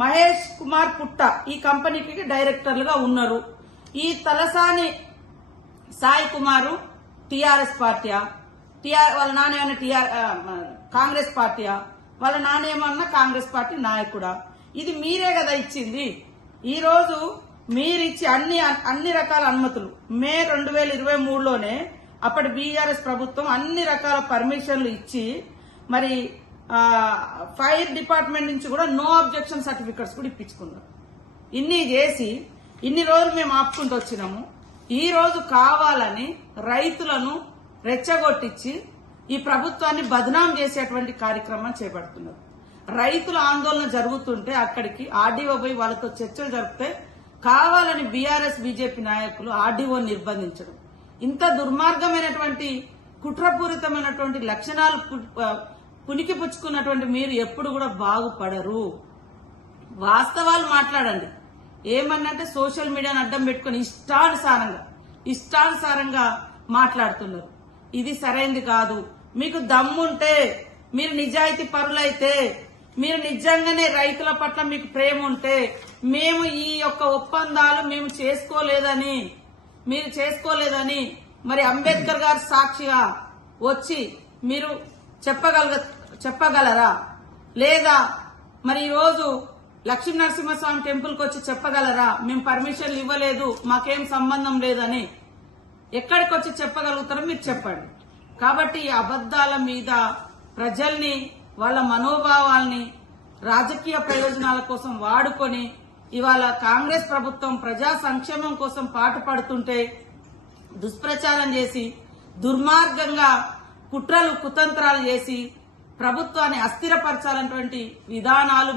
మహేష్ కుమార్ పుట్ట ఈ కంపెనీకి డైరెక్టర్లుగా ఉన్నారు. ఈ తలసాని సాయి కుమారు టిఆర్ఎస్ పార్టీయా, వాళ్ళ నాన్న ఏమన్నా కాంగ్రెస్ పార్టీయా, వాళ్ళ నాన్న ఏమన్నా కాంగ్రెస్ పార్టీ నాయకుడా? ఇది మీరే కదా ఇచ్చింది. ఈ రోజు మీరిచ్చి అన్ని రకాల అనుమతులు మే 2023లోనే అప్పటి బీఆర్ఎస్ ప్రభుత్వం అన్ని రకాల పర్మిషన్లు ఇచ్చి మరి ఫైర్ డిపార్ట్మెంట్ నుంచి కూడా నో అబ్జెక్షన్ సర్టిఫికెట్స్ కూడా ఇప్పించుకున్నారు. ఇన్ని చేసి ఇన్ని రోజులు మేము ఆపుకుంటూ వచ్చినాము. ఈ రోజు కావాలని రైతులను రెచ్చగొట్టించి ఈ ప్రభుత్వాన్ని బదనాం చేసేటువంటి కార్యక్రమం చేపడుతున్నారు. రైతుల ఆందోళన జరుగుతుంటే అక్కడికి ఆర్డీఓ పోయి వాళ్ళతో చర్చలు జరిపితే కావాలని బీఆర్ఎస్ బీజేపీ నాయకులు ఆర్డీఓ నిర్బంధించడం, ఇంత దుర్మార్గమైనటువంటి కుట్రపూరితమైనటువంటి లక్షణాలు పునికి పుచ్చుకున్నటువంటి మీరు ఎప్పుడు కూడా బాగుపడరు. వాస్తవాలు మాట్లాడండి. ఏమన్నంటే సోషల్ మీడియాను అడ్డం పెట్టుకుని ఇష్టానుసారంగా మాట్లాడుతున్నారు. ఇది సరైంది కాదు. మీకు దమ్ముంటే, మీరు నిజాయితీ పరులైతే, మీరు నిజంగానే రైతుల పట్ల మీకు ప్రేమ ఉంటే, మేము ఈ యొక్క ఒప్పందాలు మేము చేసుకోలేదని మరి అంబేద్కర్ గారు సాక్షిగా వచ్చి మీరు చెప్పగలరా? లేదా మరి ఈ రోజు లక్ష్మీ నరసింహస్వామి టెంపుల్ కి వచ్చి చెప్పగలరా? మేము పర్మిషన్లు ఇవ్వలేదు, మాకేం సంబంధం లేదని ఎక్కడికి వచ్చి చెప్పగలుగుతారో మీరు చెప్పండి. కాబట్టి ఈ అబద్దాల మీద ప్రజల్ని, వాళ్ళ మనోభావాల్ని రాజకీయ ప్రయోజనాల కోసం వాడుకొని ఇవాళ కాంగ్రెస్ ప్రభుత్వం ప్రజా సంక్షేమం కోసం పాటుపడుతుంటే దుష్ప్రచారం చేసి దుర్మార్గంగా కుట్రలు కుతంత్రాలు చేసి ప్రభుత్వాన్ని అస్థిరపరచాలన్నటువంటి విధానాలు